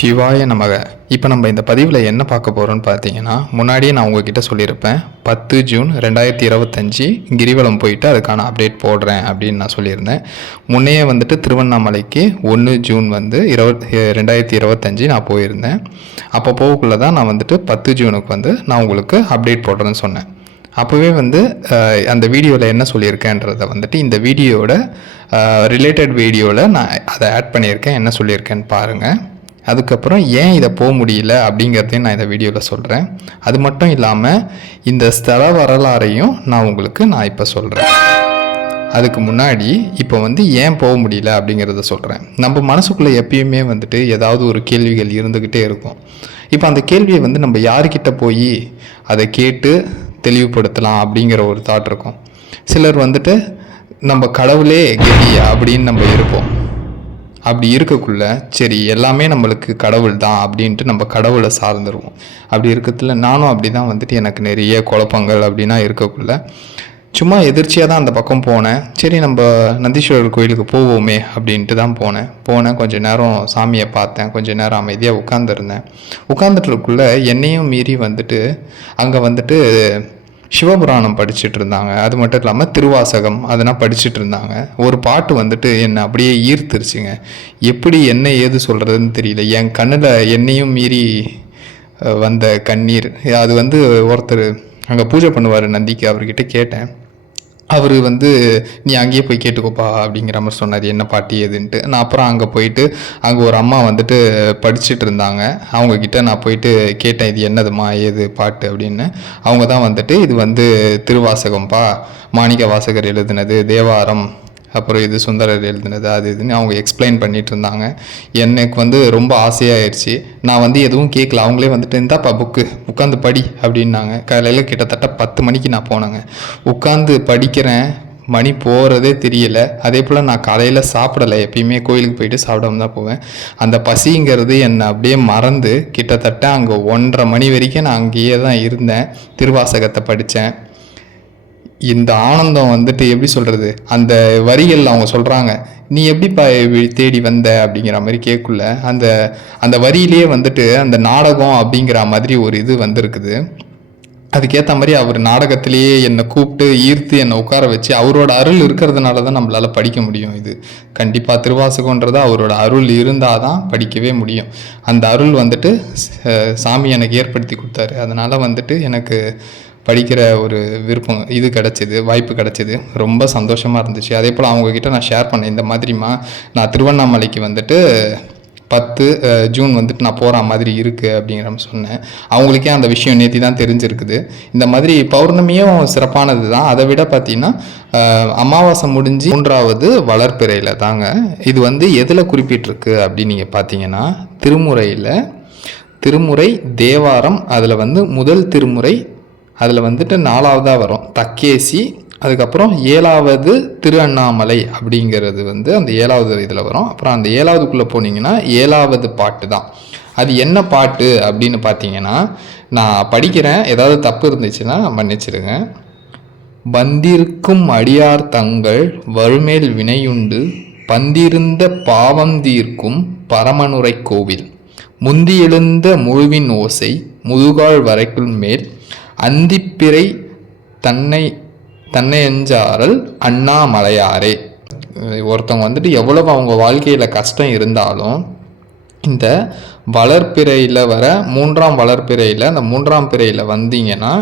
சிவாய நமக. இப்போ நம்ம இந்த பதிவில் என்ன பார்க்க போகிறோம்னு பார்த்தீங்கன்னா முன்னாடியே நான் உங்ககிட்ட சொல்லியிருப்பேன். பத்து ஜூன் ரெண்டாயிரத்தி இருபத்தஞ்சி கிரிவலம் போயிட்டு அதுக்கான அப்டேட் போடுறேன் அப்படின்னு நான் சொல்லியிருந்தேன். முன்னையே வந்துட்டு திருவண்ணாமலைக்கு ஒன்று ஜூன் வந்து இருபத் ரெண்டாயிரத்தி இருபத்தஞ்சி நான் போயிருந்தேன். அப்போ போகக்குள்ளே தான் நான் வந்துட்டு பத்து ஜூனுக்கு வந்து நான் உங்களுக்கு அப்டேட் போடுறேன்னு சொன்னேன். அப்போவே வந்து அந்த வீடியோவில் என்ன சொல்லியிருக்கேன்றதை வந்துட்டு இந்த வீடியோவோட ரிலேட்டட் வீடியோவில் நான் அதை ஆட் பண்ணியிருக்கேன். என்ன சொல்லியிருக்கேன்னு பாருங்கள் அதுக்கப்புறம் ஏன் இதை போக முடியல அப்படிங்கிறதையும் நான் இந்த வீடியோவில் சொல்கிறேன் அது மட்டும் இல்லாமல் இந்த ஸ்தல வரலாறையும் நான் உங்களுக்கு நான் இப்போ சொல்கிறேன் அதுக்கு முன்னாடி இப்போ வந்து ஏன் போக முடியல அப்படிங்கிறத சொல்கிறேன் நம்ம மனசுக்குள்ளே எப்பயுமே வந்துட்டு ஏதாவது ஒரு கேள்விகள் இருந்துக்கிட்டே இருக்கும். இப்போ அந்த கேள்வியை வந்து நம்ம யாருக்கிட்ட போய் அதை கேட்டு தெளிவுபடுத்தலாம் அப்படிங்கிற ஒரு தாட் இருக்கும். சிலர் வந்துட்டு நம்ம கடவுளே கெதி அப்படின்னு நம்ம இருப்போம். அப்படி இருக்கக்குள்ள சரி எல்லாமே நம்மளுக்கு கடவுள் தான் அப்படின்ட்டு நம்ம கடவுளை சார்ந்துருவோம். அப்படி இருக்கிறதுல நானும் அப்படி தான் வந்துட்டு எனக்கு நிறைய குழப்பங்கள் அப்படின்னா இருக்கக்குள்ள சும்மா எதிர்ச்சியாக தான் அந்த பக்கம் போனேன். சரி நம்ம நந்தீஸ்வரர் கோயிலுக்கு போவோமே அப்படின்ட்டு தான் போனேன். போனேன் கொஞ்ச நேரம் சாமியை பார்த்தேன் கொஞ்ச நேரம் அமைதியாக உட்காந்துருந்தேன் உட்காந்துட்டுருக்குள்ளே என்னையும் மீறி வந்துட்டு அங்கே வந்துட்டு சிவபுராணம் படிச்சுட்டு இருந்தாங்க அது மட்டும் இல்லாமல் திருவாசகம் அதெல்லாம் படிச்சுட்டு இருந்தாங்க ஒரு பாட்டு வந்துட்டு என்னை அப்படியே ஈர்த்துருச்சுங்க. எப்படி என்ன ஏது சொல்கிறதுன்னு தெரியல. என் கண்ணில் என்னையும் மீறி வந்த கண்ணீர். அது வந்து ஒருத்தர் அங்கே பூஜை பண்ணுவார் நந்திக்கு அவர்கிட்ட கேட்டேன். அவர் வந்து நீ அங்கேயே போய் கேட்டுக்கோப்பா அப்படிங்கிற மாதிரி சொன்னார். என்ன பாட்டி எதுன்ட்டு. நான் அப்புறம் அங்கே போயிட்டு அங்கே ஒரு அம்மா வந்துட்டு படிச்சுட்டு இருந்தாங்க. அவங்கக்கிட்ட நான் போயிட்டு கேட்டேன் இது என்னதுமா ஏது பாட்டு? அப்படின்னு. அவங்க தான் வந்துட்டு இது வந்து திருவாசகம்ப்பா. மாணிக்க வாசகர் எழுதினது தேவாரம். அப்புறம் இது சுந்தரர் எழுதினது அது இதுன்னு அவங்க எக்ஸ்பிளைன் பண்ணிட்டு இருந்தாங்க. எனக்கு வந்து ரொம்ப ஆசையாயிருச்சு. நான் வந்து எதுவும் கேட்கல அவங்களே வந்துட்டு இருந்தாப்பா புக்கு உட்காந்து படி அப்படின்னாங்க. காலையில் கிட்டத்தட்ட பத்து மணிக்கு நான் போனேங்க. உட்காந்து படிக்கிறேன். மணி போகிறதே தெரியல. அதே போல் நான் காலையில் சாப்பிடலை. எப்பயுமே கோயிலுக்கு போயிட்டு சாப்பிடாம தான் போவேன். அந்த பசிங்கிறது என்னை அப்படியே மறந்து கிட்டத்தட்ட அங்கே ஒன்றரை மணி வரைக்கும் நான் அங்கேயே தான் இருந்தேன். திருவாசகத்தை படித்தேன் இந்த ஆனந்தம் வந்துட்டு எப்படி சொல்கிறது அந்த வரிகள் அவங்க சொல்கிறாங்க நீ எப்படிப்பா தேடி வந்த? அப்படிங்கிற மாதிரி கேட்குள்ள அந்த அந்த வரியிலே வந்துட்டு அந்த நாடகம் அப்படிங்கிற மாதிரி ஒரு இது வந்திருக்குது. அதுக்கேற்ற மாதிரி அவர் நாடகத்திலேயே என்னை கூப்பிட்டு ஈர்த்து என்னை உட்கார வச்சு அவரோட அருள் இருக்கிறதுனால தான் நம்மளால் படிக்க முடியும் இது. கண்டிப்பாக திருவாசகன்றது அவரோட அருள் இருந்தால் தான் படிக்கவே முடியும். அந்த அருள் வந்துட்டு சாமி எனக்கு ஏற்படுத்தி கொடுத்தாரு. அதனால் வந்துட்டு எனக்கு படிக்கிற ஒரு விருப்பம் இது கிடச்சிது வாய்ப்பு கிடச்சிது. ரொம்ப சந்தோஷமாக இருந்துச்சு. அதே போல் அவங்கக்கிட்ட நான் ஷேர் பண்ணேன். இந்த மாதிரிமா நான் திருவண்ணாமலைக்கு வந்துட்டு பத்து ஜூன் வந்துட்டு நான் போகிற மாதிரி இருக்குது அப்படிங்கிற சொன்னேன். அவங்களுக்கே அந்த விஷயம் நேத்தி தான் தெரிஞ்சிருக்குது. இந்த மாதிரி பௌர்ணமியும் சிறப்பானது தான். அதை விட பார்த்தீங்கன்னா அமாவாசை முடிஞ்சு மூன்றாவது வளர்ப்பிறையில் தாங்க. இது வந்து எதில் குறிப்பிட்டிருக்கு அப்படின்னு நீங்கள் பார்த்தீங்கன்னா திருமுறையில் திருமுறை தேவாரம் அதில் வந்து முதல் திருமுறை அதில் வந்துட்டு நாலாவதாக வரும். தக்கேசி அதுக்கப்புறம் ஏழாவது திரு அண்ணாமலை அப்படிங்கிறது வந்து அந்த ஏழாவது இதில் வரும். அப்புறம் அந்த ஏழாவதுக்குள்ளே போனீங்கன்னா ஏழாவது பாட்டு தான். அது என்ன பாட்டு அப்படின்னு பார்த்தீங்கன்னா நான் படிக்கிறேன். ஏதாவது தப்பு இருந்துச்சுன்னா மன்னிச்சிடுங்க. வந்திருக்கும் அடியார் தங்கள் வறுமேல் வினையுண்டு. பந்திருந்த பாவம் தீர்க்கும் பரமனுரை கோவில். முந்தியெழுந்த முழுவின் ஓசை முதுகால் வரைக்குள் மேல். அந்திப்பிறை தன்னை தன்னையஞ்சாரல் அண்ணாமலையாரே ஒருத்தவங்க வந்துட்டு எவ்வளவு அவங்க வாழ்க்கையில் கஷ்டம் இருந்தாலும் இந்த வளர்ப்பிறையில் வர மூன்றாம் வளர்ப்பிறையில் அந்த மூன்றாம் பிறையில் வந்தீங்கன்னா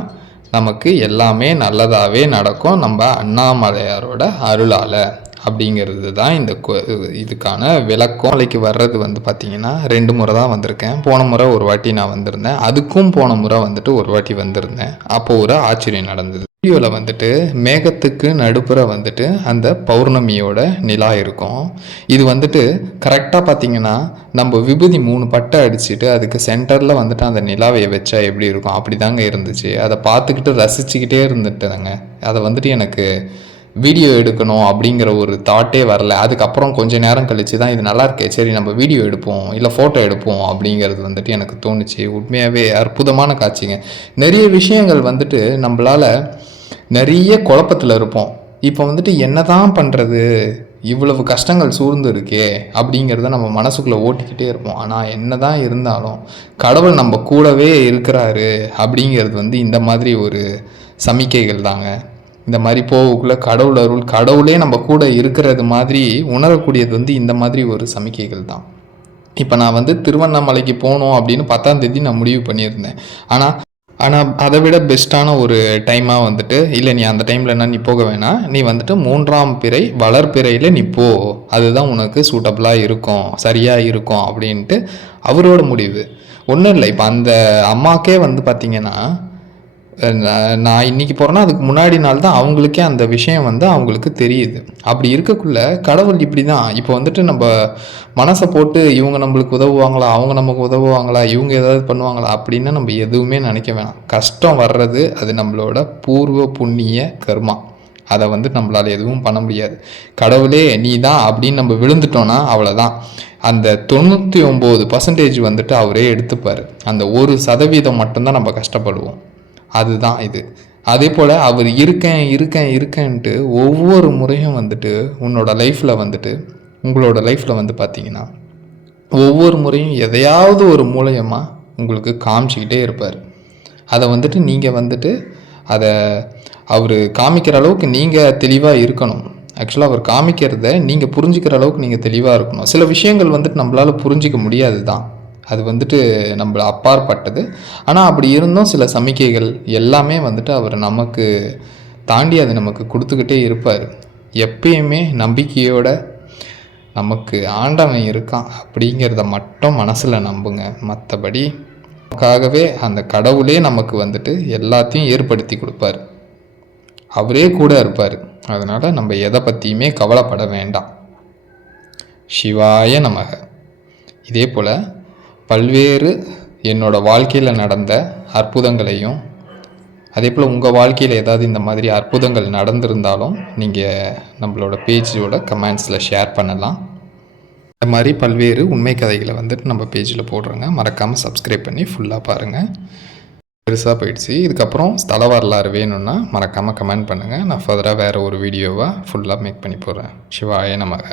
நமக்கு எல்லாமே நல்லதாகவே நடக்கும் நம்ம அண்ணாமலையாரோட அருளால். அப்படிங்கிறது தான் இந்த கொ- இதுக்கான விளக்கம். நாளைக்கு வர்றது வந்து பார்த்திங்கன்னா ரெண்டு முறை தான் வந்திருக்கேன். போன முறை ஒரு வாட்டி நான் வந்திருந்தேன். அதுக்கும் போன முறை வந்துட்டு ஒரு வாட்டி வந்திருந்தேன். அப்போ ஒரு ஆச்சரியம் நடந்தது. வீடியோவில் வந்துட்டு மேகத்துக்கு நடுப்புற வந்துட்டு அந்த பௌர்ணமியோட நிலா இருக்கும். இது வந்துட்டு கரெக்டாக பார்த்தீங்கன்னா நம்ம விபூதி மூணு பட்டை அடிச்சுட்டு அதுக்கு சென்டரில் வந்துட்டு அந்த நிலாவை வச்சா எப்படி இருக்கும்? அப்படி தாங்க இருந்துச்சு. அதை பார்த்துக்கிட்டு ரசிச்சுக்கிட்டே இருந்துட்டுதாங்க அதை வந்துட்டு எனக்கு வீடியோ எடுக்கணும் அப்படிங்கிற ஒரு தாட்டே வரல. அதுக்கப்புறம் கொஞ்ச நேரம் கழித்து தான் இது நல்லா இருக்கே சரி நம்ம வீடியோ எடுப்போம் இல்லை ஃபோட்டோ எடுப்போம் அப்படிங்கிறது வந்துட்டு எனக்கு தோணுச்சு. உண்மையாகவே அற்புதமான காட்சிங்க. நிறைய விஷயங்கள் வந்துட்டு நம்மளால் நிறைய குழப்பத்தில் இருப்போம். இப்போ வந்துட்டு என்னதான் பண்ணுறது இவ்வளவு கஷ்டங்கள் சூழ்ந்து இருக்கே அப்படிங்கிறத நம்ம மனசுக்குள்ளே ஓட்டிக்கிட்டே இருப்போம். ஆனால் என்ன தான் இருந்தாலும் கடவுள் நம்ம கூடவே இருக்கிறாரு அப்படிங்கிறது வந்து இந்த மாதிரி ஒரு சமிக்கைகள் தாங்க. இந்த மாதிரி போகக்குள்ளே கடவுள் அருள் கடவுளே நம்ம கூட இருக்கிறது மாதிரி உணரக்கூடியது வந்து இந்த மாதிரி ஒரு சமிக்கைகள் தான். இப்போ நான் வந்து திருவண்ணாமலைக்கு போகணும் அப்படின்னு பத்தாம் தேதி நான் முடிவு பண்ணியிருந்தேன். ஆனால் ஆனால் அதை விட பெஸ்ட்டான ஒரு டைமாக வந்துட்டு இல்லை நீ அந்த டைமில் என்ன நீ போக வேணாம். நீ வந்துட்டு மூன்றாம் பிறை வளர்பிறையில் நீ போ. அதுதான் உனக்கு சூட்டபிளாக இருக்கும் சரியாக இருக்கும் அப்படின்ட்டு அவரோட முடிவு. ஒன்றும் இல்லை இப்போ அந்த அம்மாக்கே வந்து பார்த்திங்கன்னா நான் நான் இன்னைக்கு போகிறேன்னா அதுக்கு முன்னாடி நாள் தான் அவங்களுக்கே அந்த விஷயம் வந்து அவங்களுக்கு தெரியுது. அப்படி இருக்கக்குள்ள கடவுள் இப்படி தான் இப்போ வந்துட்டு நம்ம மனசை போட்டு இவங்க நம்மளுக்கு உதவுவாங்களா அவங்க நமக்கு உதவுவாங்களா இவங்க ஏதாவது பண்ணுவாங்களா அப்படின்னு நம்ம எதுவுமே நினைக்க வேணாம். கஷ்டம் வர்றது அது நம்மளோட பூர்வ புண்ணிய கர்மா. அதை வந்து நம்மளால் எதுவும் பண்ண முடியாது. கடவுளே நீ தான் அப்படின்னு நம்ம விழுந்துட்டோன்னா அவ்வளோதான் அந்த தொண்ணூற்றி ஒம்பது பர்சன்டேஜ் வந்துட்டு அவரே எடுத்துப்பார். அந்த ஒரு சதவீதம் மட்டும்தான் நம்ம கஷ்டப்படுவோம். அதுதான் இது. அதே போல் அவர் இருக்கேன் இருக்கேன் இருக்கேன்ட்டு ஒவ்வொரு முறையும் வந்துட்டு உன்னோட லைஃப்பில் வந்துட்டு உங்களோட லைஃப்பில் வந்து பார்த்தீங்கன்னா ஒவ்வொரு முறையும் எதையாவது ஒரு மூலியமாக உங்களுக்கு காமிச்சிக்கிட்டே இருப்பார். அதை வந்துட்டு நீங்கள் வந்துட்டு அதை அவர் காமிக்கிற அளவுக்கு நீங்கள் தெளிவாக இருக்கணும். ஆக்சுவலாக அவர் காமிக்கிறத நீங்கள் புரிஞ்சுக்கிற அளவுக்கு நீங்கள் தெளிவாக இருக்கணும். சில விஷயங்கள் வந்துட்டு நம்மளால் புரிஞ்சிக்க முடியாது தான் அது வந்துட்டு நம்மள அப்பாற்பட்டது. ஆனால் அப்படி இருந்தும் சில சமிக்கைகள் எல்லாமே வந்துட்டு அவர் நமக்கு தாண்டி அது நமக்கு கொடுத்துக்கிட்டே இருப்பார். எப்பயுமே நம்பிக்கையோட நமக்கு ஆண்டவன் இருக்கான் அப்படிங்கிறத மட்டும் மனசில் நம்புங்க. மற்றபடி நமக்காகவே அந்த கடவுளே நமக்கு வந்துட்டு எல்லாத்தையும் ஏற்படுத்தி கொடுப்பார். அவரே கூட இருப்பார். அதனால் நம்ம எதை பற்றியுமே கவலைப்பட வேண்டாம். சிவாய நமக. இதே போல் பல்வேறு என்னோடய வாழ்க்கையில் நடந்த அற்புதங்களையும் அதே போல் உங்கள் வாழ்க்கையில் ஏதாவது இந்த மாதிரி அற்புதங்கள் நடந்திருந்தாலும் நீங்கள் நம்மளோட பேஜோட கமெண்ட்ஸில் ஷேர் பண்ணலாம். இந்த மாதிரி பல்வேறு உண்மை கதைகளை வந்துட்டு நம்ம பேஜில் போடுறோங்க. மறக்காமல் சப்ஸ்கிரைப் பண்ணி ஃபுல்லாக பாருங்கள் பெருசாக போயிடுச்சு. இதுக்கப்புறம் ஸ்தல வரலாறு வேணும்னா மறக்காமல் கமெண்ட் பண்ணுங்கள் நான் ஃபர்தராக வேறு ஒரு வீடியோவாக ஃபுல்லாக மேக் பண்ணி போடுறேன். சிவாய நமக.